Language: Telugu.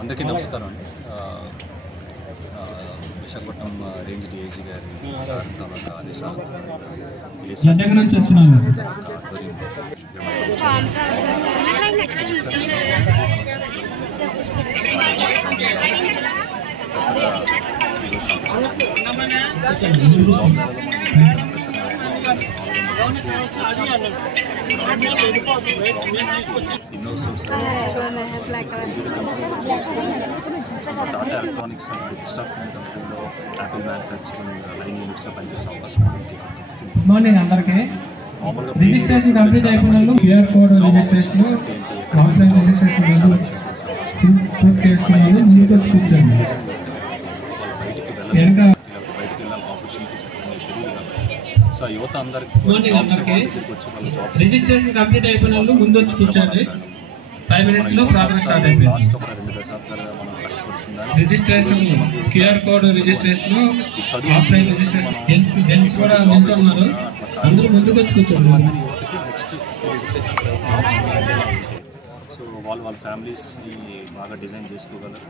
అందరికీ నమస్కారం అండి. విశాఖపట్నం రేంజ్ డిఐజీ గారి సార్ తర్వాత ఆదేశాలు టాటా ఎలక్ట్రానిక్స్ స్టాక్ కంపెనీలో యాపిల్ మ్యానుఫ్యాక్చరింగ్ లైన్ యూనిట్స్లో పనిచేసే అవకాశం మార్నింగ్ అందరికీ రిజిస్ట్రేషన్ కంప్లీట్ అయిపోయిన QR code registration offline registration పూర్తి చేసుకున్నాను. ముందుకు కూర్చోండి. సో యువత అందరికీ రిజిస్ట్రేషన్ కంప్లీట్ అయిపోయిన వాళ్ళు ముందు వచ్చి కూర్చోండి. 5 minutes లో ప్రోగ్రామ్ స్టార్ట్ అయిపోయింది. లాస్ట్ ఒక 2 దశాబ్దాలుగా మనం కష్టపడుతున్నాం. Registration QR code registration offline registration gents కూడా నిల్చున్నారు. అందరూ ముందుకు వచ్చి కూర్చోండి. సో వాళ్ళ ఫ్యామిలీస్ని బాగా డిజైన్ చేసుకోగలరు.